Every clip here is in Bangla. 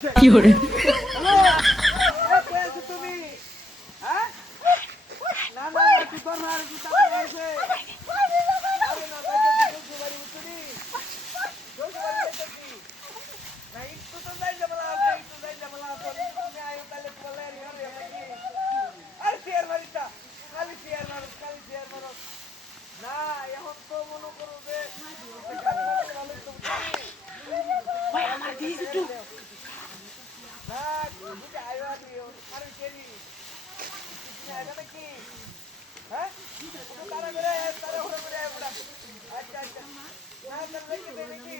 কি করে তুমি হ্যাঁ না না না তুই তোর না তুই তাকে আইছে আরে না ভাই তো বাড়ি উঠুনি বাড়ি উঠছি না একটু তো যাই যাবলা একটু যাই যাবলা তুমি আয়ো তাহলে বলে আরে নাকি আর শেয়ার মারিটা খালি শেয়ার মারো না এখন তো মনে করো যে ভাই আমার দিস একটু না বুঝে আয়ো আর কেনি আয়ো নাকি হ্যাঁ তারা করে তারা করে আয়ো আচ্ছা আচ্ছা না তার লেগে দে নাকি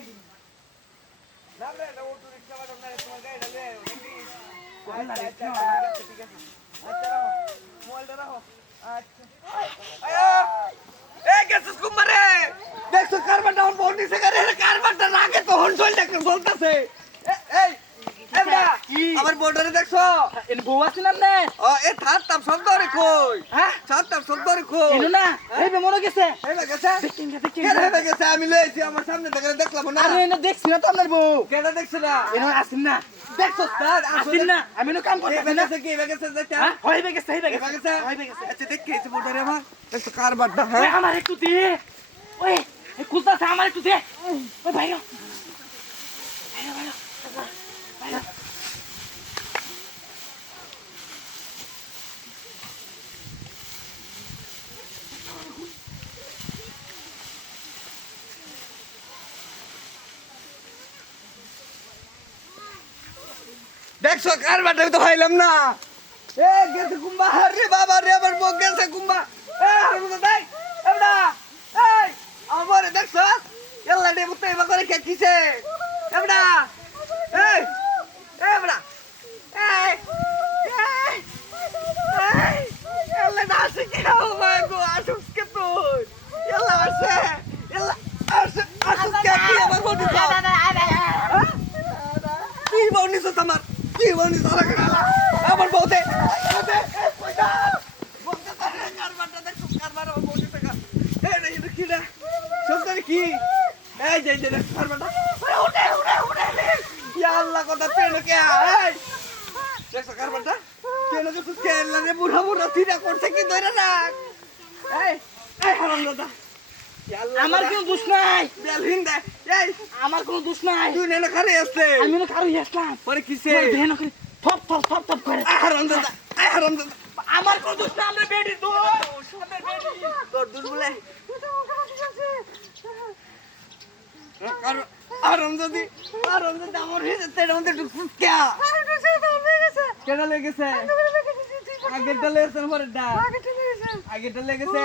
না রে না অটো রিকশা বাড়ো না তোমার গাড়ি ঢালে নাকি আচ্ছা ঠিক আছে আচ্ছা রাখো মোবাইলটা রাখো আচ্ছা আয়ো এই গেছিস কুমারে দেখছো কারবারটা ওর বোন নিছে করে কারবারটা রাগে তো হন চল দেখতে বলতাছে এই এবড়া আমার বোর্ডারে দেখছো এন বউ আছে না নে ও এ থার তাপ শব্দ রে কই হ্যাঁ থার তাপ শব্দ রে কই এনো না এই বে মনে গেছে এই গেছে দেখেন কেডা গেছে আমি লইছি আমার সামনে থেকে দেখলাম না আরে এনে দেখছি না তো আপনার বউ কেডা দেখছ না এনো আসেন না দেখছো স্যার আসেন না আমি এনো কাম করতেছি না কি গেছে যেটা হ্যাঁ হইবে গেছে আচ্ছা দেখি এই বোর্ডারে আমার দেখছো কারবারটা ওই হ্যাঁ আমার একটু দে ওই এই কুলতাছে আমার একটু দে ওই ভাইরা দেখছো কারবারটা তো পাইলাম না এ গেছে কুম্বা রে বাবা রে আমার বউ গেছে কুম্বা এ হারুন দাই এবড়া এই আমার দেখছো এল্লা ডে মুতে বা করে কিছে এবড়া এই এবড়া এই এই এল্লা দাসে কি ও মা গো আসুস কে তুই এল্লা আসে এল্লা আসে আসুস কে কি আমার বউ দিছ কি বউ নিছ তোমার কি বউ নিছ আমার বউতে বউতে কইটা বউতে কারবারটা দেখছো কারবার আমার বউতে টাকা এই রে এটা কি রে সবটারে কি এই যে যে কারবারটা উঠে ইয়া আল্লাহ কথা পেলো কে এই দেখছো কারবারটা কেন যে তুই কেলা রে বুড়া বুড়া থিরা করছে কি ধরে রাখ এই এই হারামজাদা আমার কোনো দোষ নাই বেল হিন্দে এই আমার কোনো দোষ নাই তুই নেনা খারে আসছে আমি না কারো আসলাম পরে কিসে দেন করে থপ করে হারামজাদা হারামজাদা আমার কোনো দোষ নাই আমরা বেডি দোষ আমার বেডি তোর দুল বলে আরামজাদি আমার হিসে তেড়ে মধ্যে ঢুকছিস কে কেডা লেগেছে আগেরটা লেগেছে পরেরটা আগেরটা লেগেছে